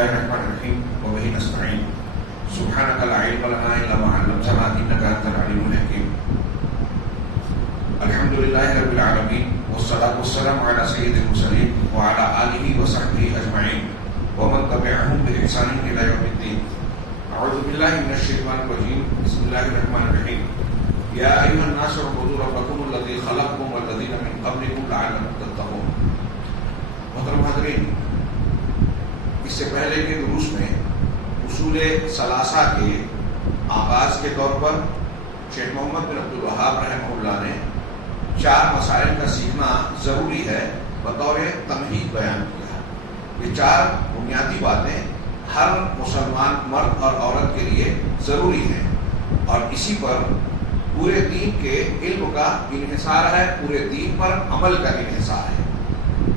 الله الرحمن الرحيم وبه نستعين سبحانك لا علم لنا إلا ما علمتنا إنك أنت العليم الحكيم. الحمد لله رب العالمين والصلاة والسلام على سيد المرسلين وعلى آله وصحبه أجمعين ومن تبعهم بإحسان إلى يوم الدين. أعوذ بالله من الشيطان الرجيم. بسم الله الرحمن الرحيم. يا أيها الناس اعبدوا ربكم الذي خلقكم والذين من قبلكم لعلكم تتقون. محترم حاضرین، اس سے پہلے کے دروس میں اصول ثلاثہ کے آغاز کے طور پر شیخ محمد بن عبد الوہاب رحمہ اللہ نے 4 مسائل کا سیکھنا ضروری ہے بطور تمہید بیان کیا. یہ 4 بنیادی باتیں ہر مسلمان مرد اور عورت کے لیے ضروری ہیں اور اسی پر پورے دین کے علم کا انحصار ہے، پورے دین پر عمل کا انحصار ہے.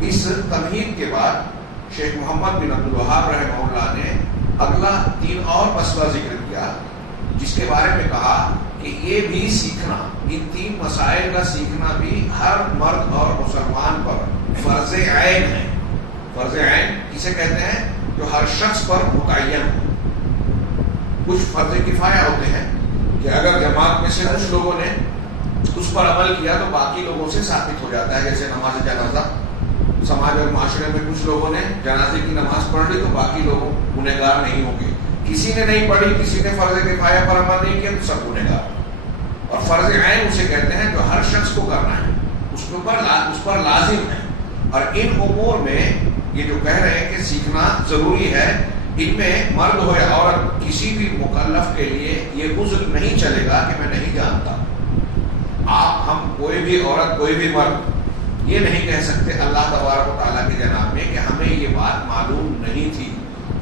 اس تمہید کے بعد شیخ محمد بن عبد الوہاب رحمہ اللہ نے اگلا 3 اور مسئلہ ذکر کیا، جس کے بارے میں کہا کہ یہ بھی سیکھنا، ان 3 مسائل کا سیکھنا بھی ہر مرد اور مسلمان پر فرض عین ہے. فرض عین کسے کہتے ہیں؟ جو ہر شخص پر متعین ہو. کچھ فرض کفایہ ہوتے ہیں کہ اگر جماعت میں سے کچھ لوگوں نے اس پر عمل کیا تو باقی لوگوں سے ثابت ہو جاتا ہے، جیسے نماز جنازہ. سماج اور معاشرے میں کچھ لوگوں نے جنازے کی نماز پڑھ لی تو باقی لوگ گنہگار نہیں ہوں گے. کسی نے نہیں پڑھی، کسی نے فرض کفایہ پر عمل نہیں کیا تو سب گنہگار. اور فرض عین اسے کہتے ہیں جو ہر شخص کو کرنا ہے، اس پر لازم ہے. اور ان امور میں یہ جو کہہ رہے ہیں کہ سیکھنا ضروری ہے، ان میں مرد ہو یا عورت کسی بھی مکلف کے لیے یہ عذر نہیں چلے گا کہ میں نہیں جانتا. آپ، ہم، کوئی بھی عورت، کوئی بھی مرد یہ نہیں کہہ سکتے اللہ تبارک و تعالیٰ کی جناب میں کہ ہمیں یہ بات معلوم نہیں تھی.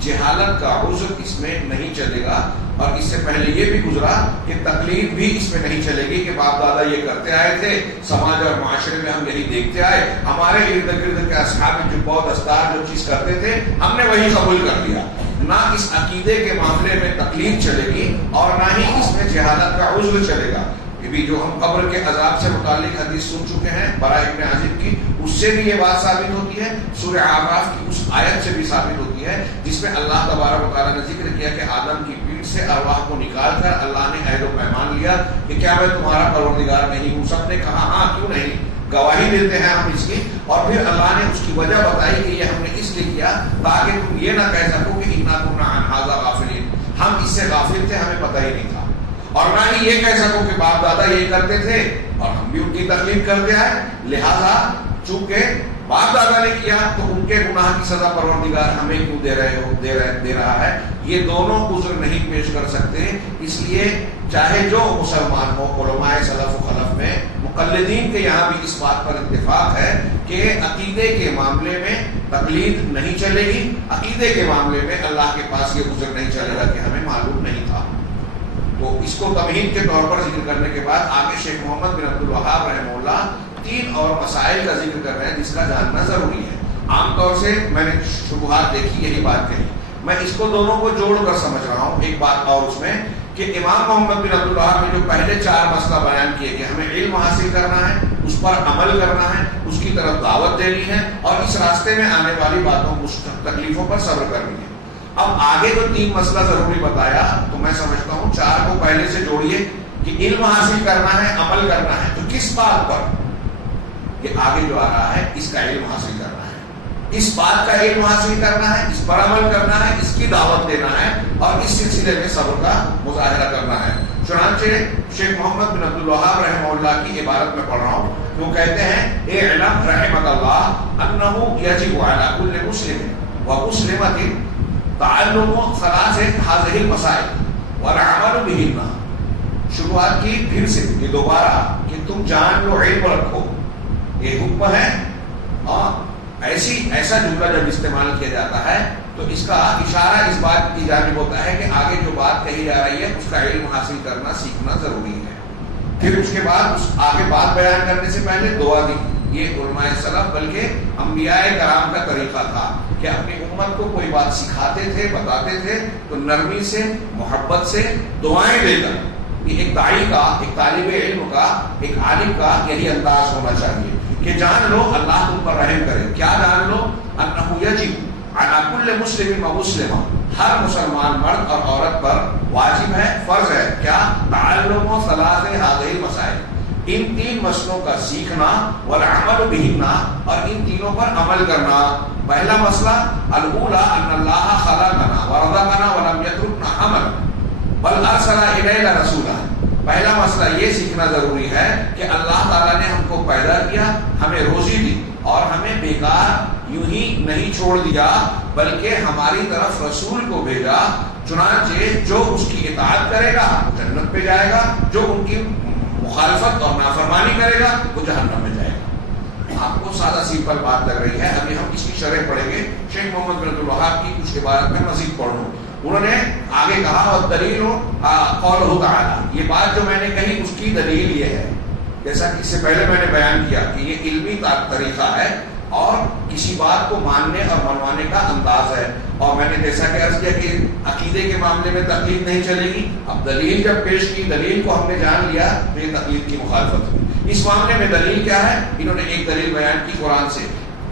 جہالت کا عذر اس میں نہیں چلے گا. اور اس سے پہلے یہ بھی گزرا کہ تقلید بھی اس میں نہیں چلے گی کہ باپ دادا یہ کرتے آئے تھے، سماج اور معاشرے میں ہم یہی دیکھتے آئے، ہمارے ارد گرد کے اصحاب جو دستار جو چیز کرتے تھے ہم نے وہی قبول کر لیا. نہ اس عقیدے کے معاملے میں تقلید چلے گی اور نہ ہی اس میں جہالت کا عذر چلے گا. یہ بھی جو ہم قبر کے عذاب سے متعلق حدیث سن چکے ہیں برا ابن عازب کی، اس سے بھی یہ بات ثابت ہوتی ہے. سورہ اعراف کی اس آیت سے بھی ثابت ہوتی ہے جس میں اللہ تبارک و تعالیٰ نے ذکر کیا کہ آدم کی پیٹھ سے ارواح کو نکال کر اللہ نے عہد و پیمان لیا کہ کیا میں تمہارا پروردگار نہیں ہوں؟ سب نے کہا ہاں، کیوں نہیں، گواہی دیتے ہیں ہم اس کی. اور پھر اللہ نے اس کی وجہ بتائی کہ یہ ہم نے اس لیے کیا تاکہ تم یہ نہ کہہ سکو کہ انا کنا عن ھذا غافلین، ہم اس سے غافل تھے، ہمیں پتہ ہی نہیں تھا. اور نہ ہی یہ کہہ سکو کہ باپ دادا یہ کرتے تھے اور ہم بھی ان کی تقلید کرتے آئے، لہذا چونکہ باپ دادا نے کیا تو ان کے گناہ کی سزا پروردگار ہمیں کیوں دے رہا ہے. یہ دونوں عذر نہیں پیش کر سکتے. اس لیے چاہے جو مسلمان ہو، علماء سلف و خلف میں مقلدین کے یہاں بھی اس بات پر اتفاق ہے کہ عقیدے کے معاملے میں تقلید نہیں چلے گی. عقیدے کے معاملے میں اللہ کے پاس یہ عذر نہیں چلے گا کہ ہمیں معلوم نہیں تھا. تو اس کو تمہید کے طور پر ذکر کرنے کے بعد آگے شیخ محمد بن عبد الوہاب رحمہ اللہ 3 اور مسائل کا ذکر کر رہے ہیں جس کا جاننا ضروری ہے. عام طور سے میں نے شبہات دیکھی، یہی بات کہی، میں اس کو دونوں کو جوڑ کر سمجھ رہا ہوں. ایک بات اور اس میں کہ امام محمد بن عبد الوہاب نے جو پہلے 4 مسئلہ بیان کیے کہ ہمیں علم حاصل کرنا ہے، اس پر عمل کرنا ہے، اس کی طرف دعوت دینی ہے اور اس راستے میں آنے والی باتوں، تکلیفوں پر صبر کرنی ہے. اب آگے جو 3 مسئلہ ضروری بتایا تو میں سمجھتا ہوں 4 کو پہلے سے جوڑیے کہ علم حاصل کرنا ہے، عمل کرنا ہے. تو کس بات پر؟ یہ آگے جو آ رہا ہے اس کا علم حاصل کرنا ہے، اس بات کا علم حاصل کرنا ہے، اس پر عمل کرنا ہے، اس کی دعوت دینا ہے اور اس سلسلے میں صبر کا مظاہرہ کرنا ہے. چنانچہ شیخ محمد بن عبد الوہاب رحمہ اللہ کی عبارت میں پڑھ رہا ہوں. وہ کہتے ہیں اعلم رحمک اللہ انہ یجب علی کل مسلم و مسلمۃ تعلم 3 هذه المسائل والعمل بهن. شروعات کی پھر سے یہ دوبارہ کہ تم جان لو، علم رکھو، یہ حکم ہے. ایسا جملہ جب استعمال کیا جاتا ہے تو اس کا اشارہ اس بات کی جانب ہوتا ہے کہ آگے جو بات کہی جا رہی ہے اس کا علم حاصل کرنا، سیکھنا ضروری ہے. پھر اس کے بعد اس آگے بات بیان کرنے سے پہلے دعا دی. یہ علماء سلف بلکہ انبیاء کرام کا طریقہ تھا کہ اپنی امت کو کوئی بات سکھاتے تھے، بتاتے تھے تو نرمی سے، محبت سے، دعائیں دے کر. یہ ایک داعی کا، ایک طالب علم کا، ایک عالم کا یہی انداز ہونا چاہیے کہ جان لو اللہ تم پر رحم کرے. کیا جان لو؟ انہ یجب علی کل مسلم و مسلمہ، ہر مسلمان مرد اور عورت پر واجب ہے، فرض ہے کیا؟ تعلم و ثلاث هذه المسائل، ان تین مسئلوں کا سیکھنا، والعمل بهن، اور ان تینوں پر عمل کرنا۔ پہلا مسئلہ الاولی ان اللہ خلقنا ورزقنا ولم یترکنا حملا بل ارسل الینا رسولا۔ پہلا مسئلہ یہ سیکھنا ضروری ہے کہ اللہ تعالیٰ نے ہم کو پیدا کیا، ہمیں روزی دی اور ہمیں بیکار یوں ہی نہیں چھوڑ دیا، بلکہ ہماری طرف رسول کو بھیجا، چنانچہ جو اس کی اطاعت کرے گا جنت پہ جائے گا، جو ان کی مخالفت اور نافرمانی کرے گا وہ جہنم میں جائے گا۔ آپ کو سادہ سمپل بات لگ رہی ہے، ابھی ہم اس کی شرح پڑھیں گے۔ شیخ محمد بن عبدالوہاب کی کچھ عبارت میں مزید پڑھوں، انہوں نے آگے کہا والدلیل قولہ تعالی، یہ بات جو میں نے کہی اس کی دلیل یہ ہے، جیسا کہ اس سے پہلے میں نے بیان کیا کہ یہ علمی طریقہ ہے اور کسی بات کو ماننے اور منوانے کا انداز ہے، اور میں نے جیسا کہ عرض کیا کہ عقیدے کے معاملے میں تقلید نہیں چلے گی۔ اب دلیل جب پیش کی، دلیل کو ہم نے جان لیا تو یہ تقلید کی مخالفت ہوئی۔ اس معاملے میں دلیل کیا ہے؟ انہوں نے ایک دلیل بیان کی قرآن سے،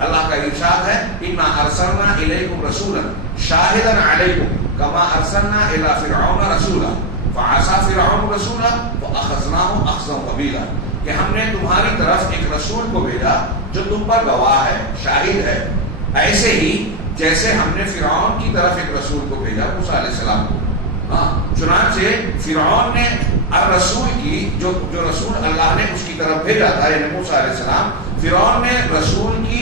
اللہ کا ارشاد ہے انا ارسلنا الیکم رسولا شاہدا علیکم کما ارسلنا الی فرعون رسولا فعصى فرعون رسولا فاخذناه اخذا وبیلا، کہ ہم نے تمہاری طرف ایک رسول کو بھیجا جو تم پر گواہ ہے، شاہد ہے، ایسے ہی جیسے ہم نے فرعون کی طرف ایک رسول کو بھیجا، موسیٰ علیہ السلام کو۔ چنانچہ فرعون نے الرسول کی جو رسول اللہ نے اس کی طرف بھیجا تھا یعنی موسیٰ علیہ السلام، فرعون نے رسول کی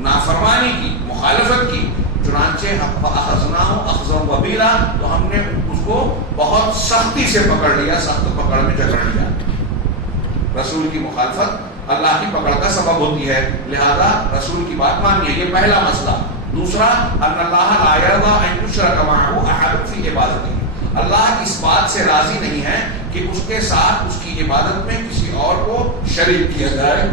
نافرمانی کی، مخالفت کی، چنانچہ فَأَخَذْنَاهُ أَخْذًا وَبِيلًا، تو ہم نے اس کو بہت سختی سے پکڑ لیا، سخت پکڑ میں جکڑ لیا۔ رسول کی مخالفت اللہ کی پکڑ کا سبب ہوتی ہے، لہذا رسول کی بات ماننی ہے، یہ پہلا مسئلہ۔ دوسرا ان اللہ لا یرضی ان یشرک معه احد فی عبادتہ، اللہ اس بات سے راضی نہیں ہے کہ اس کے ساتھ اس کی عبادت میں کسی اور کو شریک کیا جائے،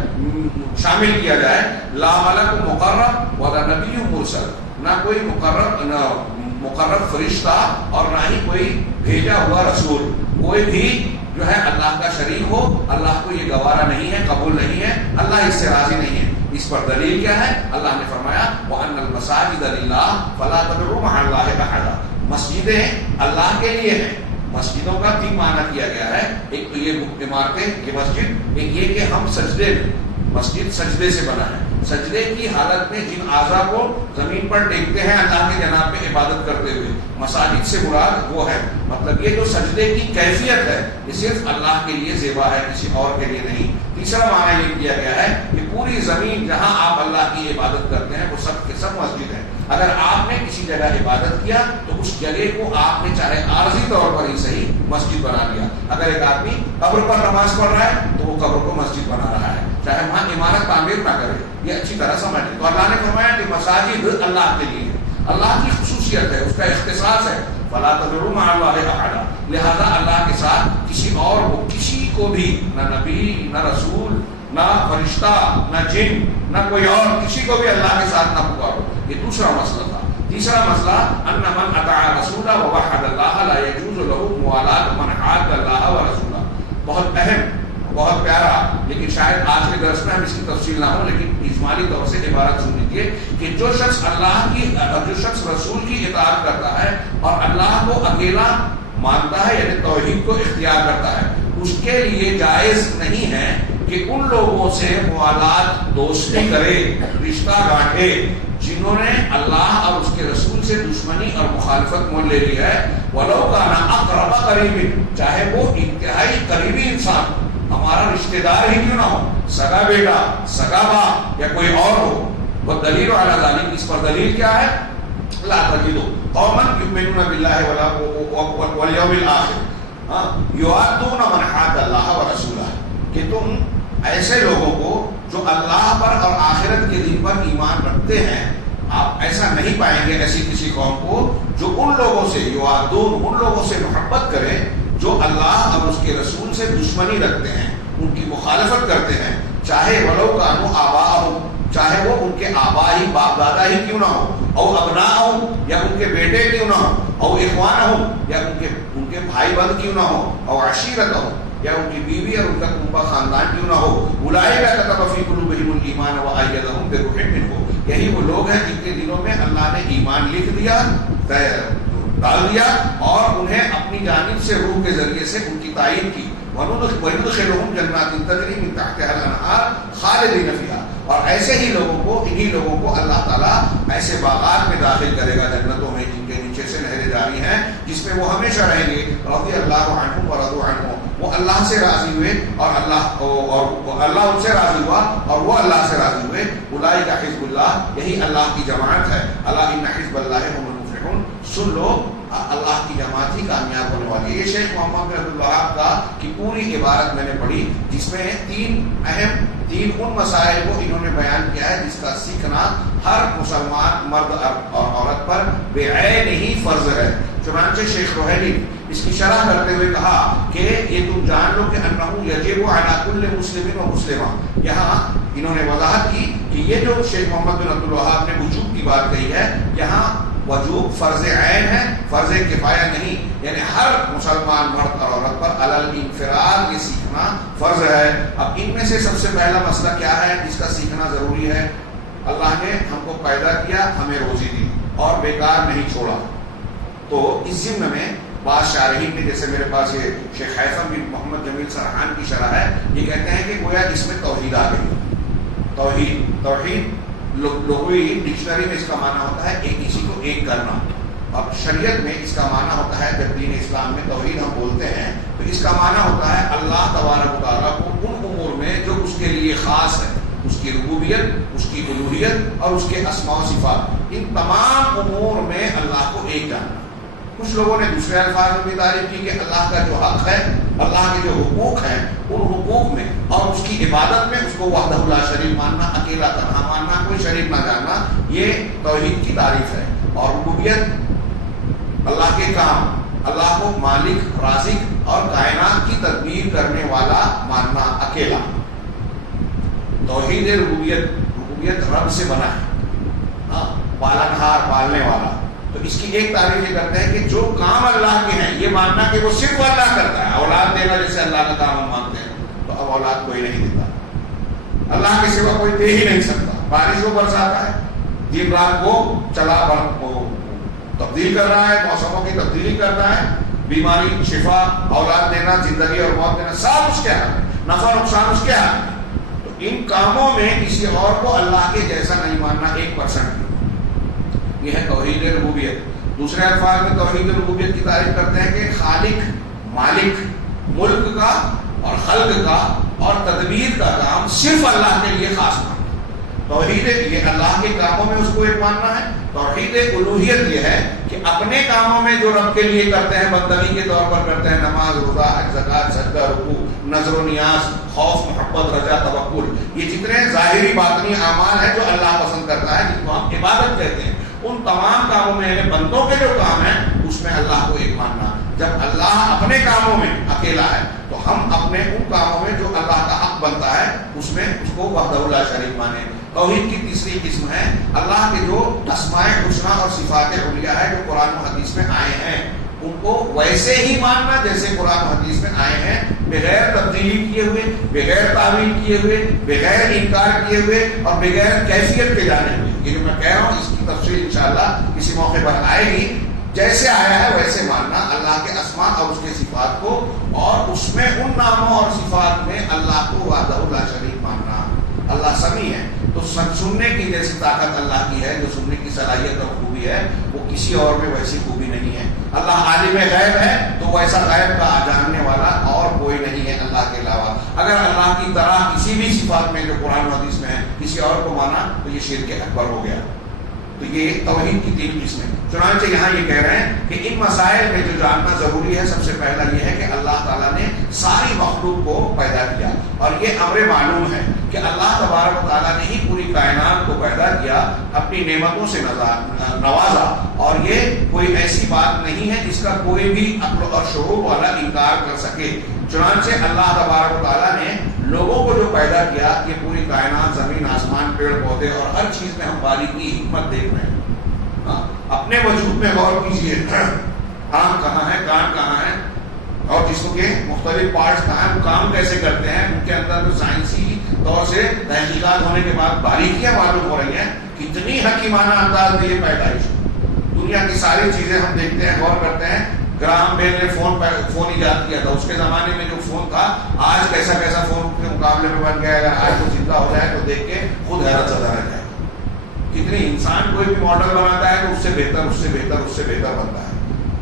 شامل کیا جائے۔ لا ملک مقرب ولا نبی مرسل، نہ کوئی مقرب فرشتہ اور نہ ہی کوئی بھیجا ہوا رسول، کوئی بھی جو ہے اللہ کا شریک ہو، اللہ کو یہ گوارا نہیں ہے، قبول نہیں ہے، اللہ اس سے راضی نہیں ہے۔ اس پر دلیل کیا ہے؟ اللہ نے فرمایا وَأَنَّ الْمَسَاجِدَ لِلَّهِ فَلَا تَدْعُوا مَعَ اللَّهِ أَحَدًا، مسجدیں اللہ کے لیے ہیں۔ مسجدوں کا تین معنی کیا گیا ہے، ایک تو یہ عمارتیں، یہ مسجد، ایک یہ کہ ہم سجدے میں، مسجد سجدے سے بنا ہے، سجدے کی حالت میں جن اعضاء کو زمین پر ٹیکتے ہیں اللہ کے جناب میں عبادت کرتے ہوئے، مساجد سے مراد وہ ہے۔ مطلب یہ جو سجدے کی کیفیت ہے یہ صرف اللہ کے لیے زیبا ہے، کسی اور کے لیے نہیں۔ تیسرا معنی یہ کیا گیا ہے کہ پوری زمین جہاں آپ اللہ کی عبادت کرتے ہیں وہ سب کے سب مسجد ہے۔ اگر آپ نے کسی جگہ عبادت کیا تو اس جگہ کو آپ نے چاہے عارضی طور پر ہی صحیح مسجد بنا لیا۔ اگر ایک آدمی قبر پر نماز پڑھ رہا ہے تو وہ قبر کو مسجد بنا رہا ہے، چاہے وہاں عمارت تعمیر نہ کرے، یہ اچھی طرح سمجھ لیں۔ تو اللہ نے فرمایا کہ مساجد اللہ کے لیے ہے، اللہ کی خصوصیت ہے، اس کا اختصاص ہے۔ فلا تدعوا مع اللہ احدا، لہذا اللہ کے ساتھ کسی اور کو، کسی کو بھی، نہ نبی، نہ رسول، نہ فرشتہ، نہ جن، نہ کوئی اور، کسی کو بھی اللہ کے ساتھ نہ پکارو۔ یہ دوسرا مسئلہ تھا۔ تیسرا مسئلہ ان من اطاع رسول ووحد اللہ لا يجوز له موالات من حاد اللہ ورسولہ، بہت اہم، بہت پیارا، لیکن شاید آج کے درس میں ہم اس کی تفصیل نہ ہو، لیکن اجمالی طور سے عبارت سن لیجیے کہ جو شخص اللہ کی، جو شخص رسول کی اطاعت کرتا ہے اور اللہ کو اکیلا مانتا ہے یعنی توحید کو اختیار کرتا ہے، اس کے لیے جائز نہیں ہے کہ ان لوگوں سے موالات، دوستی کرے، رشتہ گانٹھے جنہوں نے اللہ اور اس کے رسول سے دشمنی اور مخالفت مول لے لی ہے، وَلَوْ كَانَ أَقْرَبَ قَرِيبٍ، چاہے وہ انتہائی قریبی انسان، ہمارا رشتہ دار ہی کیوں نہ ہو، سگا بیٹا، سگا باپ یا کوئی اور ہو۔ وَالدَّلِيلُ عَلَى ذَلِكَ، اس پر دلیل کیا ہے؟ لَا تَجِدُ قَوْمًا يُؤْمِنُونَ بِاللَّهِ وَالْيَوْمِ الْآخِرِ يُوَادُّونَ مَنْ حَادَّ اللَّهَ وَرَسُولَهُ، کہ تم ایسے لوگوں کو جو اللہ پر اور آخرت کے دن پر ایمان رکھتے ہیں، آپ ایسا نہیں پائیں گے ایسی کسی قوم کو جو ان لوگوں سے یوادون، ان لوگوں سے محبت کریں جو اللہ اور اس کے رسول سے دشمنی رکھتے ہیں، ان کی مخالفت کرتے ہیں، چاہے ولو کانوا آباءہم، چاہے وہ ان کے آبا ہی، باپ دادا ہی کیوں نہ ہو، او ابناءہم، یا ان کے بیٹے کیوں نہ ہو، او اخوانہم، یا ان کے بھائی بند کیوں نہ ہو، او عشیرتہم، یا ان کی بیوی اور ان کا کنبہ خاندان کیوں نہ ہو، اولئک کتب فی قلوبہم الایمان وایدہم بروح منہ، یہی وہ لوگ ہیں جن کے دلوں میں اللہ نے ایمان لکھ دیا، ڈال دیا، اور انہیں اپنی جانب سے روح کے ذریعے سے ان کی تعین کی۔ وَيُدْخِلُهُمْ جَنَّاتٍ تَجْرِي مِن تَحْتِهَا الْأَنْهَارُ خَالِدِينَ فِيهَا، اور ایسے ہی لوگوں کو، انہی لوگوں کو اللہ تعالیٰ ایسے باغات میں داخل کرے گا، جنتوں میں، جن کے نیچے سے نہریں جاری ہیں، جس میں وہ ہمیشہ رہیں گے۔ رضی اللہ عنہم ورضوا عنہ، وہ اللہ سے راضی ہوئے اور اللہ ان سے راضی ہوا اور وہ اللہ سے راضی ہوئے۔ اولئک حزب اللہ، یہی اللہ کی جماعت ہے۔ الا ان حزب اللہ هم المفلحون، سن لو اللہ کی جماعت ہی کامیاب ہونے والی ہے۔ یہ شیخ محمد بن عبد الوہاب کا کی پوری عبارت میں نے پڑھی، جس میں تین ان مسائل کو انہوں نے بیان کیا ہے جس کا سیکھنا ہر مسلمان مرد اور عورت پر بعین ہی فرض ہے۔ چنانچہ شیخ روحیلی اس کی شرح کرتے ہوئے کہا کہ یہ تم جان لو کہ انہو یجب علی کل مسلم و مسلمہ، یہاں انہوں نے وضاحت کی کہ یہ جو شیخ محمد بن عبد الوہاب نے وجوب کی بات کہی ہے، یہاں وجوب فرض عین ہے، فرض کفایہ نہیں، یعنی ہر مسلمان مرد اور عورت پر علی الانفراد یہ سیکھنا فرض ہے۔ اب ان میں سے سب سے پہلا مسئلہ کیا ہے جس کا سیکھنا ضروری ہے؟ اللہ نے ہم کو پیدا کیا، ہمیں روزی دی اور بیکار نہیں چھوڑا۔ تو اس ضمن میں بعض شارحین نے، جیسے میرے پاس یہ شیخ حیثم بن محمد جمیل سرحان کی شرح ہے، یہ کہتے ہیں کہ گویا اس میں توحید آ گئی۔ توحید لغوی ڈکشنری میں اس کا معنی ہوتا ہے ایک کسی کو ایک کرنا، اب شریعت میں اس کا معنی ہوتا ہے، جب دین اسلام میں توحید ہم بولتے ہیں تو اس کا معنی ہوتا ہے اللہ تبارک و تعالیٰ کو ان امور میں جو اس کے لیے خاص ہے، اس کی ربوبیت، اس کی الوہیت اور اس کے اسماء و صفات، ان تمام امور میں اللہ کو ایک جاننا۔ کچھ لوگوں نے دوسرے الفاظ میں بھی تعریف کی کہ اللہ کا جو حق ہے، اللہ کے جو حقوق ہیں، ان حقوق میں اور اس کی عبادت میں اس کو وحدہ لا شریک ماننا، اکیلا تنہا ماننا، کوئی شریک نہ جاننا، یہ توحید کی تعریف ہے۔ اور ربوبیت، اللہ کے کام، اللہ کو مالک، رازق اور کائنات کی تدبیر کرنے والا ماننا، اکیلا۔ توحید ربوبیت رب سے بنا ہے، پالنہار، پالنے والا۔ تو اس کی ایک تعریف یہ کرتے ہیں کہ جو کام اللہ کے ہیں یہ ماننا کہ وہ صرف اللہ کرتا ہے۔ اولاد دینا جیسے اللہ کا کام ہم مانتے ہیں، تو اب اولاد کوئی نہیں دیتا، اللہ کے سوا کوئی دے ہی نہیں سکتا۔ بارش کو برساتا ہے، دن رات کو تبدیل کر رہا ہے، موسموں کی تبدیلی کر رہا ہے، بیماری، شفا، اولاد دینا، زندگی اور موت دینا، سب اس کے ہاتھ میں، نفع نقصان اس کے ہاتھ میں۔ تو ان کاموں میں کسی اور کو اللہ کے جیسا نہیں ماننا 1%، یہ ہے توحید ربوبیت۔ دوسرے الفاظ میں توحید ربوبیت کی تعریف کرتے ہیں کہ خالق، مالک، ملک کا اور خلق کا اور تدبیر کا کام صرف اللہ کے لیے خاص ماننا۔ توحید یہ اللہ کے کاموں میں اس کو ایک ماننا ہے۔ توحید الوہیت یہ ہے کہ اپنے کاموں میں جو رب کے لیے کرتے ہیں، بندگی کے طور پر کرتے ہیں، نماز، روزہ، حج، زکوٰۃ، سجدہ، رکوع، نظر و نیاز، خوف، محبت، رجا، توکل، یہ جتنے ظاہری باطنی اعمال ہیں جو اللہ پسند کرتا ہے، جن کو ہم عبادت کہتے ہیں، ان تمام کاموں میں، یعنی بندوں کے جو کام ہیں اس میں اللہ کو ایک ماننا۔ جب اللہ اپنے کاموں میں اکیلا ہے تو ہم اپنے ان کاموں میں جو اللہ کا حق بنتا ہے اس میں اس کو وحدہ لا شریک مانیں۔ توحید کی تیسری قسم ہے اللہ کے جو اسماء حسنی اور صفات علیہ ہے جو قرآن و حدیث میں آئے ہیں، ان کو ویسے ہی ماننا جیسے قرآن و حدیث میں آئے ہیں، بغیر تبدیلی کیے ہوئے، بغیر تعویل کیے ہوئے، بغیر انکار کیے ہوئے اور بغیر کیفیت کے جانے ہوئے۔ یہ جو میں کہہ رہا ہوں اس کی تفصیل انشاءاللہ کسی موقع پر آئے گی۔ جیسے آیا ہے ویسے ماننا اللہ کے اسماء اور اس کے صفات کو، اور اس میں ان ناموں اور صفات میں اللہ کو وحدہ لا شریک ماننا۔ اللہ سمیع ہے، تو سننے کی جیسی طاقت اللہ کی ہے، جو سننے کی صلاحیت اور خوبی ہے وہ کسی اور میں ویسی خوبی نہیں ہے۔ اللہ عالم غیب ہے تو ویسا غیب کا جاننے والا اور کوئی نہیں ہے اللہ کے علاوہ۔ اگر اللہ کی طرح کسی بھی صفات میں جو قرآن و حدیث میں ہے کسی اور کو مانا تو یہ شرک اکبر ہو گیا۔ تو یہ توحید کی 3 قسمیں۔ چنانچہ یہاں یہ کہہ رہے ہیں کہ ان مسائل میں جو جاننا ضروری ہے، سب سے پہلا یہ ہے کہ اللہ تعالیٰ نے ساری مخلوق کو پیدا کیا، اور یہ امر معلوم ہے کہ اللہ تبارک و تعالیٰ نے ہی پوری کائنات کو پیدا کیا، اپنی نعمتوں سے نوازا، اور یہ کوئی ایسی بات نہیں ہے جس کا کوئی بھی عقل اور شعور والا انکار کر سکے۔ چنانچہ اللہ تبارک و تعالیٰ نے لوگوں کو جو پیدا کیا، یہ پوری کائنات، زمین، آسمان، پیڑ پودے اور ہر چیز میں ہم باریکی حکمت دیکھ رہے ہیں۔ اپنے وجود میں غور کیجیے، آنکھ کہاں ہے، کان کہاں ہے، اور جسم کے مختلف پارٹس کہاں ہیں، وہ کام کیسے کرتے ہیں، ان کے اندر جو سائنسی طور سے تحقیقات ہونے کے بعد باریکیاں معلوم ہو رہی ہیں، کتنی حکیمانہ انداز میں یہ پیدائش. دنیا کی ساری چیزیں ہم دیکھتے ہیں، غور کرتے ہیں. گرام بیل نے فون ایجاد کیا تھا، اس کے زمانے میں جو فون تھا آج کیسا کیسا فون کے مقابلے میں بن گیا. اگر آج وہ زندہ ہو جائے تو دیکھ کے خود حیرت زدہ رہ جائے. کتنی انسان کوئی بھی ماڈل بناتا ہے تو اس سے بہتر اس سے بہتر اس سے بہتر بنتا ہے،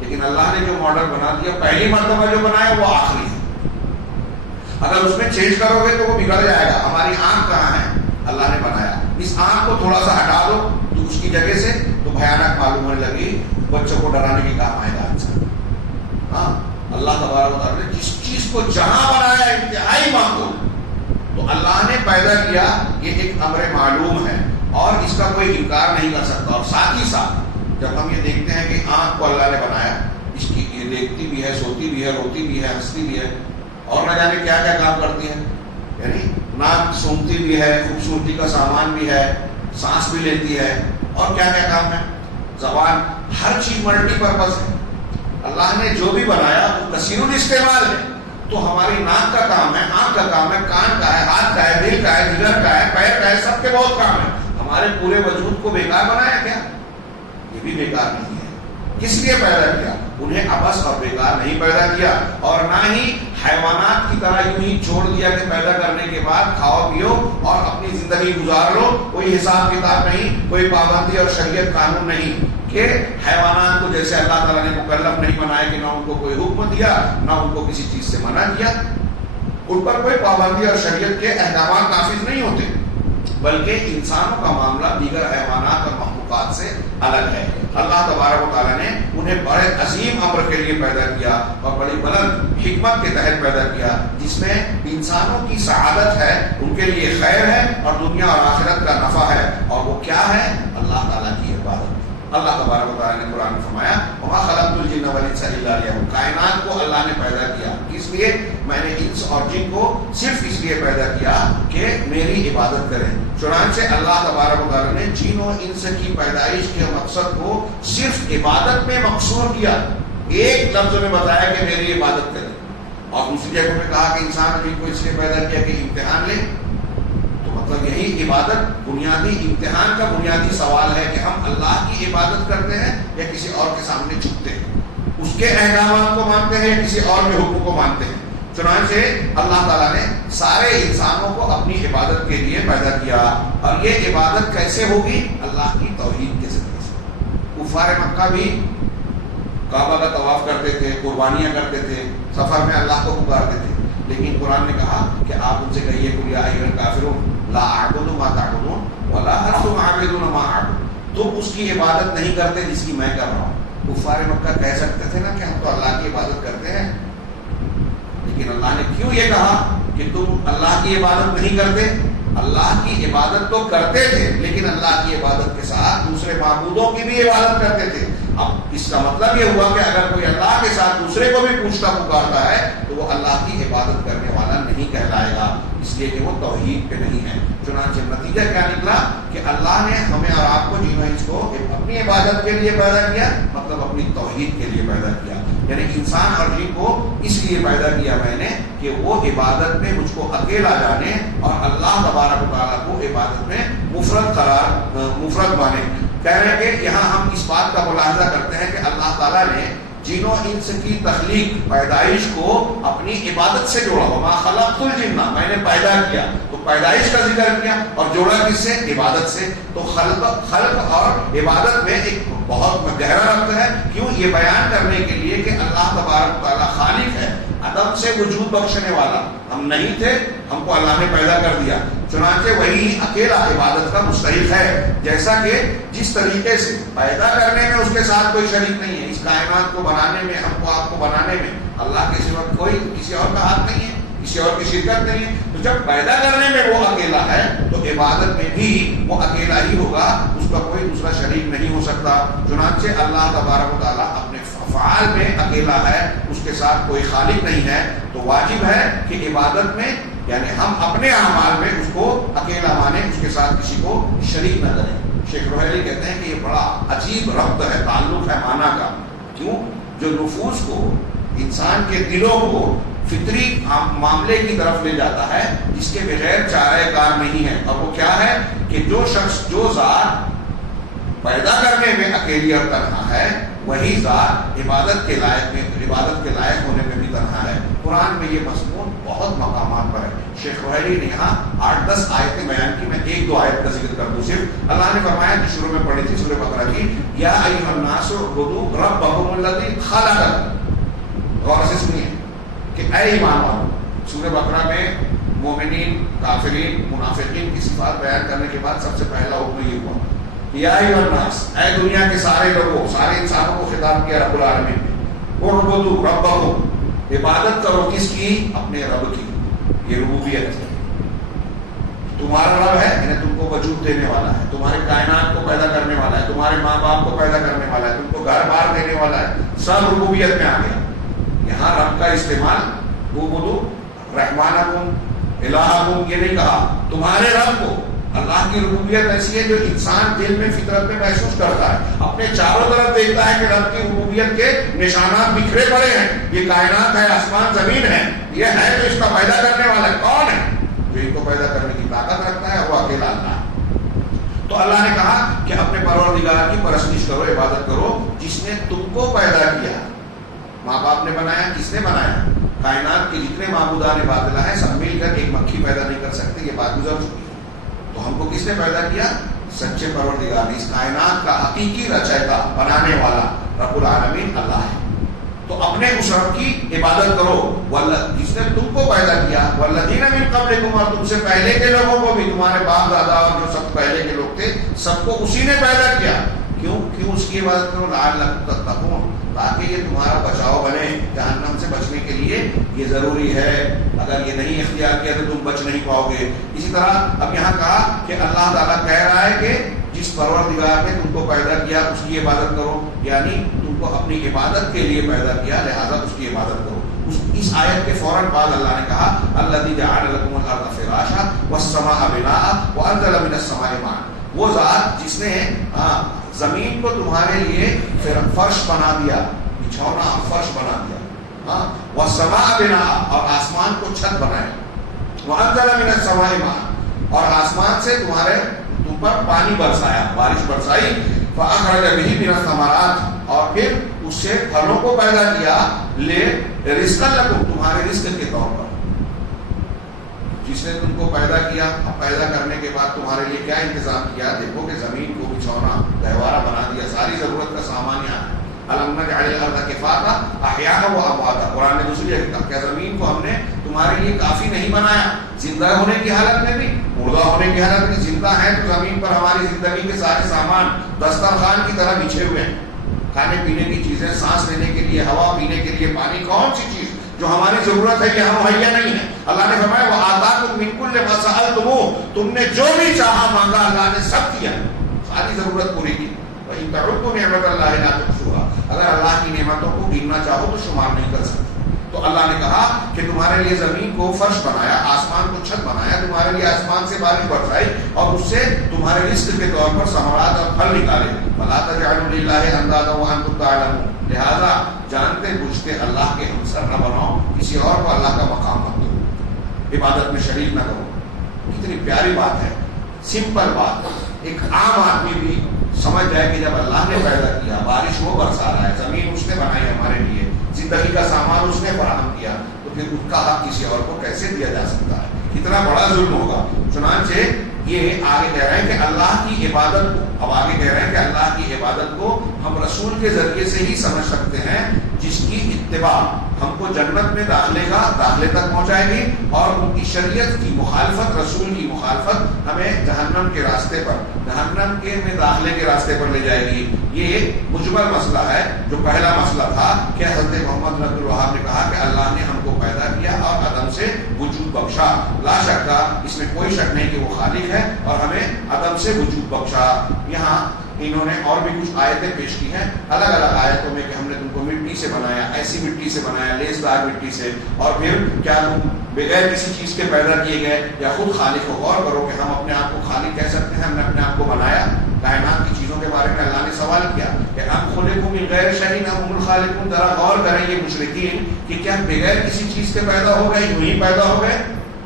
لیکن اللہ نے جو ماڈل بنا دیا پہلی مرتبہ جو بنایا وہ آخری ہے. اگر اس میں چینج کرو گے تو وہ بگڑ جائے گا. ہماری آنکھ کہاں ہے؟ اللہ نے بنایا. اس آنکھ کو تھوڑا سا ہٹا دو تو اس کی جگہ سے تو بھیانک معلوم ہونے لگی، بچوں کو ڈرانے کی کام آئے گا انسان. ہاں، اللہ تبارک و تعالیٰ نے جس چیز کو جہاں بنایا انتہائی معقول، تو اللہ نے پیدا کیا، یہ ایک امر معلوم ہے اور اس کا کوئی انکار نہیں کر سکتا. اور ساتھ ہی ساتھ جب ہم یہ دیکھتے ہیں کہ آنکھ کو اللہ نے بنایا، اس کی یہ دیکھتی بھی ہے، سوتی بھی ہے، روتی بھی ہے، ہنستی بھی ہے، اور نہ جانے کیا کیا کام کرتی ہے. یعنی ناک سونگتی بھی ہے، خوبصورتی کا سامان بھی ہے، سانس بھی لیتی ہے، اور کیا کیا کام ہے. زبان، ہر چیز ملٹی پرپز ہے. اللہ نے جو بھی بنایا وہ کثیر الاستعمال ہے. تو ہماری ناک کا کام ہے، آنکھ کا کام ہے، کان کا ہے، ہاتھ کا ہے، دل کا ہے، جگر کا ہے، پیر کا ہے، سب کے بہت کام ہے. ہمارے پورے وجود کو بیکار بنایا کیا؟ یہ بھی بیکار نہیں ہے. کس لیے پیدا کیا؟ انہیں عبث اور بیکار نہیں پیدا کیا، اور نہ ہی حیوانات کی طرح یوں ہی چھوڑ دیا کہ پیدا کرنے کے بعد کھاؤ پیو اور اپنی زندگی گزار لو. کوئی حساب کتاب نہیں، کوئی پابندی اور شریعت قانون نہیں کہ حیوانات کو جیسے اللہ تعالیٰ نے مکلف نہیں بنایا کہ نہ ان کو کوئی حکم دیا نہ ان کو کسی چیز سے منع کیا. ان پر کوئی پابندی اور شریعت کے احکامات نافذ نہیں ہوتے، بلکہ انسانوں کا معاملہ دیگر حیوانات اور مخلوقات سے الگ ہے. اللہ تبارک و تعالیٰ نے انہیں بڑے عظیم امر کے لیے پیدا کیا اور بڑی بلند حکمت کے تحت پیدا کیا، جس میں انسانوں کی سعادت ہے، ان کے لیے خیر ہے، اور دنیا اور آخرت کا نفع ہے. اور وہ کیا ہے؟ اللہ تعالیٰ کی عبادت. اللہ تبارک و تعالیٰ نے قرآن میں فرمایا وما خلقت الجن والانس الا لیعبدون. کائنات کو اللہ نے پیدا کیا، اس لیے میں نے انس اور جن کو صرف اس لیے پیدا کیا کہ میری عبادت کریں. چنانچہ اللہ تبارک و تعالیٰ نے جن و انس کی پیدائش کے مقصد کو صرف عبادت میں مقصور کیا. ایک لفظ میں بتایا کہ میری عبادت کریں، اور دوسری جگہ میں کہا کہ انسان جن کو اس لیے پیدا کیا کہ امتحان لیں. مطلب یہی عبادت بنیادی امتحان کا بنیادی سوال ہے کہ ہم اللہ کی عبادت کرتے ہیں یا کسی اور کے سامنے جھکتے ہیں، اس کے احکامات کو مانتے ہیں یا کسی اور کے حکم کو مانتے ہیں. چنانچہ اللہ تعالیٰ نے سارے انسانوں کو اپنی عبادت کے لیے پیدا کیا. اور یہ عبادت کیسے ہوگی؟ اللہ کی توحید کے ذریعے سے. کفار مکہ بھی کعبہ کا طواف کرتے تھے، قربانیاں کرتے تھے، سفر میں اللہ کو پکارتے تھے، لیکن قرآن نے کہا کہ آپ ان سے کہیے قل یا ایھا الکافرون لا اعبد ما تعبدون ولا انتم عابدون ما اعبد. تم اس کی عبادت نہیں کرتے جس کی میں کر رہا ہوں. کفار مکہ کہہ سکتے تھے نا کہ ہم تو اللہ کی عبادت کرتے ہیں، لیکن اللہ نے کیوں یہ کہا کہ تم اللہ کی عبادت نہیں کرتے؟ اللہ کی عبادت تو کرتے تھے، لیکن اللہ کی عبادت کے ساتھ دوسرے معبودوں کی بھی عبادت کرتے تھے. اب اس کا مطلب یہ ہوا کہ اگر کوئی اللہ کے ساتھ دوسرے کو بھی پوچھتا پکارتا ہے تو وہ اللہ کی عبادت کرنے والا نہیں کہلائے گا، اس لیے کہ وہ توحید پہ نہیں ہے. چنانچہ نتیجہ کیا نکلا کہ اللہ نے ہمیں اور آپ کو جنہوں اس کو اپنی عبادت کے لیے پیدا کیا، مطلب اپنی توحید کے لیے پیدا کیا. یعنی انسان اور جن کو اس لیے پیدا کیا میں نے کہ وہ عبادت میں مجھ کو اکیلا جانے اور اللہ تبارک و تعالیٰ کو عبادت میں مفرد مانے. کہہ رہے ہیں کہ یہاں ہم اس بات کا ملاحظہ کرتے ہیں کہ اللہ تعالیٰ نے جن و انس کی تخلیق، پیدائش کو اپنی عبادت سے جوڑا. وما خلقت الجن، میں نے پیدا کیا، تو پیدائش کا ذکر کیا اور جوڑا کس سے؟ عبادت سے. تو خلق اور عبادت میں ایک بہت گہرا ربط ہے. کیوں؟ یہ بیان کرنے کے لیے کہ اللہ تبارک و تعالیٰ خالق ہے، عدم سے وجود بخشنے والا. ہم نہیں تھے، ہم کو اللہ نے پیدا کر دیا. چنانچہ وہی اکیلا عبادت کا مستحق ہے. جیسا کہ جس طریقے سے پیدا کرنے میں اس کے ساتھ کوئی شریک نہیں ہے، اس کائنات کو بنانے میں، ہم کو آپ کو بنانے میں اللہ کے سوا کوئی کسی اور کا ہاتھ نہیں ہے، کسی اور کی شرکت نہیں ہے. تو جب پیدا کرنے میں وہ اکیلا ہے تو عبادت میں بھی وہ اکیلا ہی ہوگا، اس کا کوئی دوسرا شریک نہیں ہو سکتا. چنانچہ اللہ تبارک و تعالیٰ اپنے افعال میں اکیلا ہے، اس کے ساتھ کوئی خالق نہیں ہے. تو واجب ہے کہ عبادت میں یعنی ہم اپنے اعمال میں اس کو اکیلا مانیں، اس کے ساتھ کسی کو شریک نہ کریں. شیخ روحیلی کہتے ہیں کہ یہ بڑا عجیب ربط ہے، تعلق ہے معنی کا. کیوں؟ جو نفوس کو، انسان کے دلوں کو فطری معاملے کی طرف لے جاتا ہے جس کے بغیر چارہ کار نہیں ہے. اور وہ کیا ہے کہ جو شخص جو ذات پیدا کرنے میں اکیلی اور تنہا ہے وہی ذات عبادت کے لائق ہونے میں بھی تنہا ہے. قرآن میں یہ مضمون بہت مقامات پر ہے. شیخ وحیری نے یہاں 8-10 آیتیں بیان کی. میں 1-2 آیت کا ذکر کر دوں صرف. اللہ نے فرمایا کہ شروع میں پڑھی تھی سورہ بقرہ کی یا ایھا الناس اعبدوا ربکم الذی خلقکم. غور سے سنیے کہ اے ایمان والو. سورہ بقرہ میں مومنین، کافرین، منافقین کی صفات بیان کرنے کے بعد سب سے پہلا حکم یہ ہوا یا ایھا الناس، اے دنیا کے سارے لوگوں، سارے انسانوں کو خطاب کیا رب العالمین نے. اعبدوا ربکم، عبادت کرو کس کی؟ اپنے رب کی. یہ ربوبیت ہے. تمہارا رب ہے یعنی تم کو وجود دینے والا ہے، تمہارے کائنات کو پیدا کرنے والا ہے، تمہارے ماں باپ کو پیدا کرنے والا ہے، تم کو گھر بار دینے والا ہے. سب ربوبیت میں آ گیا. یہاں رب کا استعمال اعبدوا رحمانکم الہکم یہ نہیں کہا. تمہارے رب کو. اللہ کی ربوبیت ایسی ہے جو انسان دل میں فطرت میں محسوس کرتا ہے. اپنے چاروں طرف دیکھتا ہے کہ رب کی ربوبیت کے نشانات بکھرے پڑے ہیں. یہ کائنات ہے، آسمان زمین ہے، یہ ہے تو اس کا پیدا کرنے والا کون ہے؟ جو ان کو پیدا کرنے کی طاقت رکھتا ہے وہ اکیلا اللہ ہے. تو اللہ نے کہا کہ اپنے پروردگار کی پرستش کرو، عبادت کرو جس نے تم کو پیدا کیا. ماں باپ نے بنایا، کس نے بنایا؟ کائنات کے جتنے معبودان باطلہ ہیں سب مل کر ایک مکھی پیدا نہیں کر سکتے. یہ بات گزر چکی ہے. تو ہم کو کس نے پیدا کیا؟ سچے پروردگار نے. اس کائنات کا حقیقی رچائتا بنانے والا رب العالمین اللہ ہے. تو اپنے اس رب کی عبادت کرو جس نے تم کو پیدا کیا. والذین من قبلکم، اور تم سے پہلے کے لوگوں کو بھی، تمہارے باپ دادا اور جو سب پہلے کے لوگ تھے سب کو اسی نے پیدا کیا. کیوں اس کی عبادت کرو؟ لعلکم تتقون، تاکہ یہ تمہارا بچاؤ بنے. جہنم سے بچنے کے لیے یہ ضروری ہے. اگر یہ نہیں اختیار کیا تو تم بچ نہیں پاؤ گے. اسی طرح اب یہاں کہا کہ اللہ تعالیٰ کہہ رہا ہے کہ جس پروردگار نے تم کو پیدا کیا اس کی عبادت کرو، یعنی تم کو اپنی عبادت کے لیے پیدا کیا لہذا اس کی عبادت کرو. اس آیت کے فوراً بعد اللہ نے کہا الذی جعل لکم الارض فراشا والسماء بناء وانزل من السماء ماء. وہ ذات جس نے زمین کو تمہارے لیے فرش بنا دیا، بچھونا فرش بنا دیا. والسماء بناء، اور آسمان کو چھت بنایا. وانزل من السماء ماء، اور آسمان سے تمہارے اوپر پانی برسایا، بارش برسائی. فاخرج به من الثمرات، اور پھر اس سے پھلوں کو پیدا کیا. لے رزقا لکم، تمہارے رزق کے طور پر. جس نے تم کو پیدا کیا، پیدا کرنے کے بعد تمہارے لیے کیا انتظام کیا؟ دیکھو کہ زمین کو بچھونا گہوارہ بنا دیا، ساری ضرورت کا سامان یہاں ہے. الم نجعل الارض کفاتا احیاء و امواتا. قرآن نے دوسری جگہ کہا کہ زمین کو ہم نے تمہارے لیے کافی نہیں بنایا، زندہ ہونے کی حالت میں بھی، مردہ ہونے کی حالت میں. زندہ ہے تو زمین پر ہماری زندگی کے سارے سامان دسترخوان کی طرح بچھے ہوئے ہیں. کھانے پینے کی چیزیں، سانس لینے کے لیے ہوا، پینے کے لیے پانی، کون سی چیز جو ہماری ضرورت ہے یہاں مہیا نہیں ہے. اللہ نے فرمایا وآتاکم من کل ما سألتموہ، تم نے جو بھی چاہا مانگا اللہ نے سب دیا، ساری ضرورت پوری کی. وَإِن تَعُدُّوا نِعْمَتَ اللَّهِ لَا تُحْصُوهَا، اگر اللہ کی نعمتوں کو گننا چاہو تو شمار نہیں کر سکتے. تو اللہ نے کہا کہ تمہارے لیے زمین کو فرش بنایا، آسمان کو چھت بنایا، تمہارے لیے آسمان سے بارش برسائی اور اس سے تمہارے رزق کے طور پر ثمرات اور پھل نکالے. فَلَا تَجْعَلُوا لِلَّهِ أَندَادًا وَأَنْتُمْ تَعْلَمُونَ، لہذا جانتے بوجھتے اللہ کے ہمسر نہ بناؤ، کسی اور کو اللہ کا مقام مت دو، عبادت میں شریک نہ کرو. کتنی پیاری بات ہے، سمپل بات. ایک عام آدمی بھی سمجھ جائے کہ جب اللہ نے پیدا کیا، بارش وہ برسا رہا ہے، زمین اس نے بنائی ہمارے لیے، زندگی کا سامان اس نے فراہم کیا، تو پھر اس کا حق کسی اور کو کیسے دیا جا سکتا ہے؟ کتنا بڑا ظلم ہوگا. چنانچہ یہ آگے کہہ رہے ہیں کہ اللہ کی عبادت کو، اب آگے کہہ رہے ہیں کہ اللہ کی عبادت کو ہم رسول کے ذریعے سے ہی سمجھ سکتے ہیں جس کی اتباع ہم کو جنت میں داخلے تک پہنچائے گی، اور ان کی شریعت کی مخالفت، رسول کی مخالفت ہمیں جہنم کے راستے پر، جہنم کے میں داخلے کے راستے پر لے جائے گی. یہ مجمل مسئلہ ہے. جو پہلا مسئلہ تھا کہ حضرت محمد بن عبد الوہاب نے کہا کہ اللہ نے ہم کو پیدا کیا اور عدم سے وجود بخشا. لا شک کا اس میں کوئی شک نہیں کہ وہ خالق ہے اور ہمیں عدم سے وجود بخشا. یہاں انہوں نے اور بھی کچھ آیتیں پیش کی ہیں الگ الگ آیتوں میں کہ ہم نے تم کو مٹی سے بنایا، ایسی مٹی سے بنایا، لیسدار مٹی سے، اور پھر کیا تم بغیر کسی چیز کے پیدا کیے گئے یا خود خالق ہو؟ غور کرو کہ ہم اپنے آپ کو خالق کہہ سکتے ہیں؟ ہم نے اپنے آپ کو بنایا؟ کائنات کی چیزوں کے بارے میں اللہ نے سوال کیا کہ ام خلقوا من غیر شیء ام هم الخالقون. ذرا غور کریں یہ مشرکین کہ کیا بغیر کسی چیز کے پیدا ہو گئے، یوں ہی پیدا ہو گئے،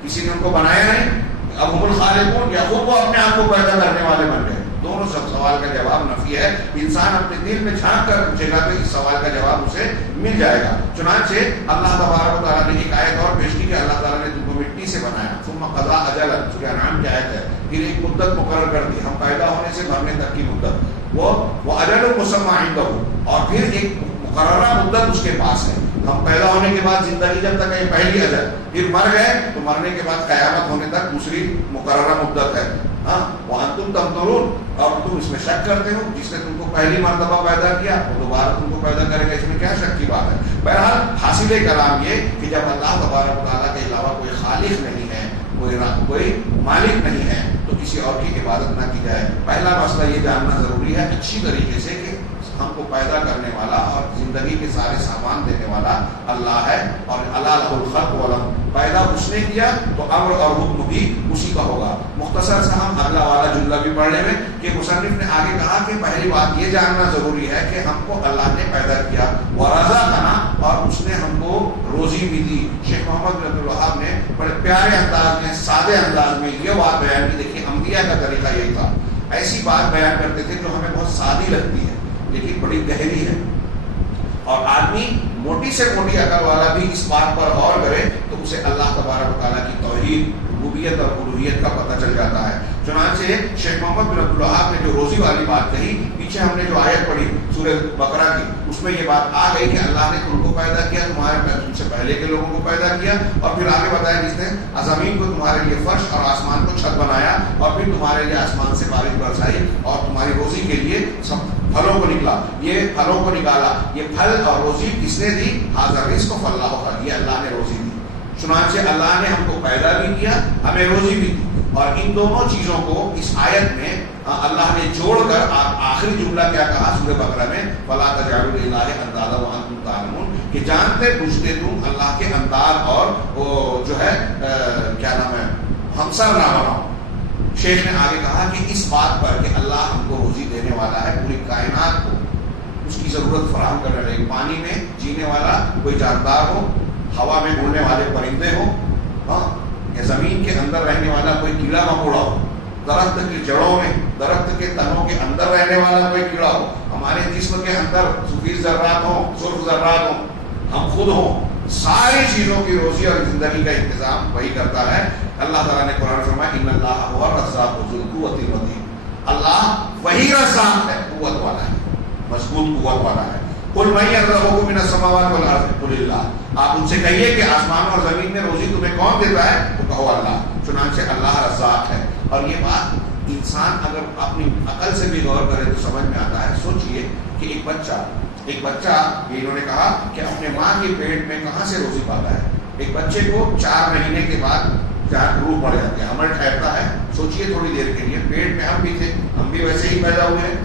کسی نے ان کو بنایا نہیں؟ اب هم الخالقون، یا خود وہ اپنے آپ کو پیدا کرنے والے بن گئے؟ دونوں سب سوال کا جواب نفی ہے. انسان اپنے دل میں جھانک کر پوچھے گا تو اس سوال کا جواب اسے مل جائے گا. چنانچہ اللہ تبارک و تعالیٰ نے ایک آیت اور پیش کی کہ اللہ تعالیٰ نے تم کو مٹی سے بنایا، ثم قضى اجلا، سورہ انعام کی آیت ہے. پھر ایک مدت مقرر کر دی، ہم پیدا ہونے سے مرنے تک کی مدت، وہ اجل مسمى عنده، اور پھر ایک مقررہ مدت اس کے پاس ہے. ہم پیدا ہونے کے بعد زندگی جب تک ہے پہلی اجل، پھر مر گئے تو مرنے کے بعد قیامت ہونے تک دوسری مقررہ مدت ہے. ہاں وانتم تمترون، اور تم اس میں شک کرتے ہو. جس نے تم کو پہلی مرتبہ پیدا کیا وہ دوبارہ تم کو پیدا کرے گا، اس میں کیا شک کی بات ہے؟ بہرحال حاصل کلام یہ کہ جب اللہ تبارک و تعالیٰ کے علاوہ کوئی خالق نہیں ہے، کوئی مالک نہیں ہے، تو کسی اور کی عبادت نہ کی جائے. پہلا مسئلہ یہ جاننا ضروری ہے اچھی طریقے سے کہ ہم کو پیدا کرنے والا اور زندگی کے سارے سامان دینے والا اللہ ہے، اور اللہ لہ الخلق والامر، پیدا اس نے کیا تو امر اور حکم بھی اسی کا ہوگا. مختصر سا ہم اگلا والا جملہ بھی پڑھ لیں کہ مصنف نے آگے کہا کہ پہلی بات یہ جاننا ضروری ہے کہ ہم کو اللہ نے پیدا کیا، ورزقنا، اور اس نے ہم کو روزی بھی دی. شیخ محمد بن عبد الوہاب نے بڑے پیارے انداز میں، سادے انداز میں یہ بات بیان کی. دیکھیے انبیاء کا طریقہ یہی تھا، ایسی بات بیان کرتے تھے جو ہمیں بہت سادی لگتی ہے لیکن بڑی گہری ہے، اور آدمی موٹی سے موٹی عقل والا بھی اس بات پر غور کرے تو اسے اللہ تبارک و تعالیٰ کی توحید، ربوبیت اور الوہیت کا پتہ چل جاتا ہے. چنانچہ شیخ محمد بن عبد الوہاب نے جو روزی والی بات کہی، پیچھے ہم نے جو آیت پڑھی سورہ بقرہ کی، اس میں یہ بات آ گئی کہ اللہ نے تم کو پیدا کیا، تم سے پہلے کے لوگوں کو پیدا کیا، اور پھر آگے بتایا جس نے زمین کو تمہارے لیے فرش اور آسمان کو چھت بنایا، اور پھر تمہارے لیے آسمان سے بارش برسائی، اور تمہاری روزی کے لیے سب پھلوں کو نکلا، یہ پھلوں کو نکالا. یہ پھل اور روزی کس نے دی؟ حاضر رزق فاللہ خیر، یہ اللہ نے روزی دی. چنانچہ اللہ نے ہم کو پیدا بھی کیا، ہمیں روزی بھی دی، اور ان دونوں چیزوں کو اس آیت میں اللہ نے جوڑ کر آخری جملہ کیا کہا سورہ بقرہ میں، فلا تجعلوا للہ اندادا وانتم تعلمون، کہ جانتے بوجھتے تم اللہ کے انداد اور وہ جو ہے کیا نام ہے ہمسر نہ بناؤ. شیخ نے آگے کہا کہ اس بات پر کہ اللہ ہم کو روزی دینے والا ہے، پوری کائنات کو اس کی ضرورت فراہم کرنے والا، پانی میں جینے والا کوئی جاندار ہو، ہوا میں اڑنے والے پرندے ہو، ہاں، یا زمین کے اندر رہنے والا کوئی کیڑا مکوڑا ہو، درخت کی جڑوں میں، درخت کے تنوں کے اندر رہنے والا کوئی کیڑا ہو، ہمارے جسم کے اندر سفید ذرات ہوں، سرخ ذرات ہوں، ہم خود ہوں، ساری چیزوں کی روزی اور زندگی کا انتظام وہی کرتا ہے. اللہ تعالیٰ نے قرآن فرمایا ان اللہ هو الرزاق ذو القوة المتین، اللہ وہی رزاق ہے، قوت والا ہے، مضبوط قوت والا ہے. قل من يرزقكم من السماوات والارض قل اللہ، آپ ان سے کہیے کہ آسمان اور زمین میں روزی تمہیں کون دیتا ہے؟ تو کہو اللہ. چنانچہ اللہ رزاق ہے. اور یہ بات انسان اگر اپنی عقل سے بھی غور کرے تو سمجھ میں آتا ہے. سوچئے کہ ایک بچہ یہ انہوں نے کہا کہ اپنے ماں کے پیٹ میں کہاں سے روزی پاتا ہے. ایک بچے کو 4 مہینے کے بعد جہاں روح پڑ جاتی ہے، عمل ٹھہرتا ہے. سوچئے تھوڑی دیر کے لیے پیٹ میں ہم بھی تھے، ہم بھی ویسے ہی پیدا ہوئے ہیں.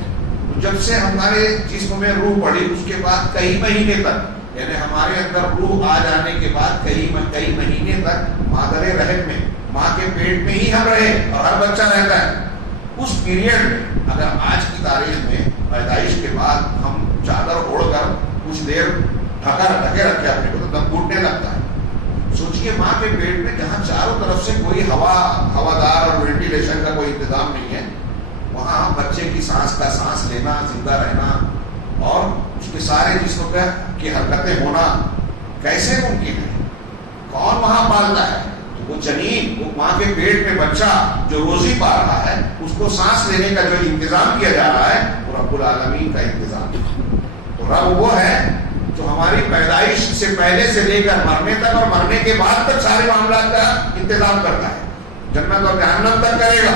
جب سے ہمارے جسم میں روح پڑی اس کے بعد کئی مہینے تک، یعنی ہمارے اندر روح آ جانے کے بعد کئی مہینے تک مادر رحم میں، ماں کے پیٹ میں ہی ہم رہے، اور ہر بچہ رہتا ہے. اس پیریڈ میں اگر آج کی تاریخ میں پیدائش کے بعد ہم چادر اوڑھ کر کچھ دیر ڈھکے رکھے اپنے کو تو دم گھٹنے لگتا ہے. سوچئے ماں کے پیٹ میں جہاں چاروں طرف سے کوئی ہوادار اور وینٹیلیشن کا کوئی انتظام نہیں ہے، وہاں بچے کی سانس کا سانس لینا، زندہ رہنا اور اس کے سارے جسم کی حرکتیں ہونا کیسے ممکن ہے؟ کون وہاں پالتا ہے؟ تو وہ جنین، وہ ماں کے پیٹ میں بچہ جو روزی پا رہا ہے، اس کو سانس لینے کا جو انتظام کیا جا رہا ہے وہ رب العالمین کا انتظام. تو رب وہ ہے جو ہماری پیدائش سے پہلے سے لے کر مرنے تک اور مرنے کے بعد تک سارے معاملات کا انتظام کرتا ہے، جنت اور جہنم تک کرے گا.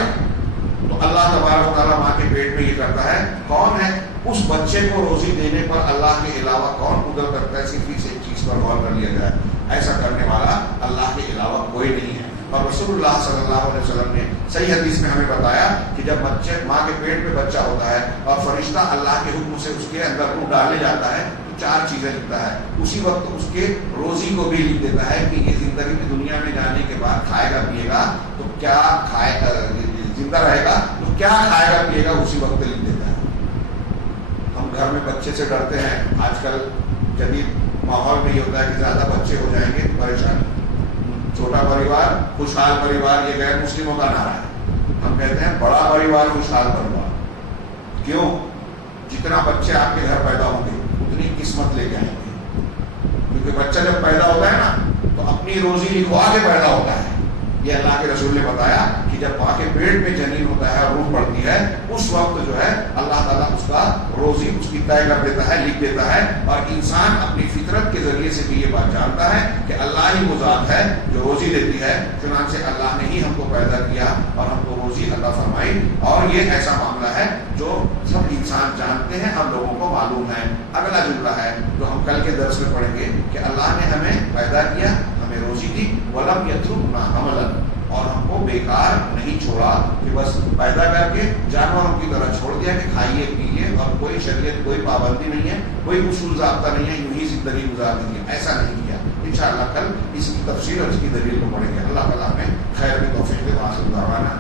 تو اللہ تبارک و تعالیٰ ماں کے پیٹ میں یہ کرتا ہے. کون ہے اس بچے کو روزی دینے پر اللہ کے علاوہ کون قدرت کرتا ہے؟ صرف اس ایک چیز پر غور کر لیا جائے، ایسا کرنے والا اللہ کے علاوہ کوئی نہیں ہے. اور رسول اللہ صلی اللہ علیہ وسلم نے صحیح حدیث میں ہمیں بتایا کہ جب بچے ماں کے پیٹ میں بچہ ہوتا ہے اور فرشتہ اللہ کے حکم سے اس کے اندر روح ڈالنے جاتا ہے تو 4 چیزیں لکھتا ہے. اسی وقت اس کے روزی کو بھی لکھ دیتا ہے کہ یہ زندگی میں دنیا میں جانے کے بعد کھائے گا پیے گا تو کیا کھائے گا، زندہ رہے گا تو کیا کھائے گا پیے گا، اسی وقت لکھ دیتا ہے. ہم گھر میں بچے سے ڈرتے ہیں. آج کل جدید ماحول میں یہ ہوتا ہے کہ زیادہ بچے ہو جائیں گے پریشانی. چھوٹا پریوار خوشحال پریوار یہ غیر مسلموں کا نعرہ ہے. ہم کہتے ہیں بڑا پریوار خوشحال پریوار. کیوں؟ جتنا بچے آپ کے گھر پیدا ہوں گے اتنی قسمت لے کے آئیں گے. کیونکہ بچہ جب پیدا ہوتا ہے نا تو اپنی روزی لکھوا کے پیدا ہوتا ہے. یہ اللہ کے رسول نے بتایا کہ جب ماں کے پیٹ میں جنین ہوتا ہے اور روح پڑتی ہے اس وقت جو ہے اللہ تعالیٰ اس کا روزی اس کی طے کر دیتا ہے, لکھ دیتا ہے. اور انسان اپنی فطرت کے ذریعے سے بھی یہ بات جانتا ہے کہ اللہ ہی وہ ذات ہے جو روزی دیتی ہے. چنانچہ اللہ نے ہی ہم کو پیدا کیا اور ہم کو روزی عطا فرمائی. اور یہ ایسا معاملہ ہے جو سب انسان جانتے ہیں, ہم لوگوں کو معلوم ہے. اگلا جملہ ہے جو ہم کل کے درس میں پڑھیں گے کہ اللہ نے ہمیں پیدا کیا, ہمیں روزی دی, وَلَمْ يَتْرُكْنَا حَمَلًا, اور ہم کو بیکار نہیں چھوڑا کہ بس پیدا کر کے جانوروں کی طرح چھوڑ دیا کہ کھائیے پیئیے اور کوئی شریعت کوئی پابندی نہیں ہے, کوئی اصول ضابطہ نہیں ہے, یوں ہی زندگی گزار دیجیے. ایسا نہیں کیا. انشاءاللہ کل اس کی تفصیل اور اس کی دلیل کو پڑھیں گے. اللہ تعالیٰ ہمیں خیر میں توفیق دے. وآخر دعوانا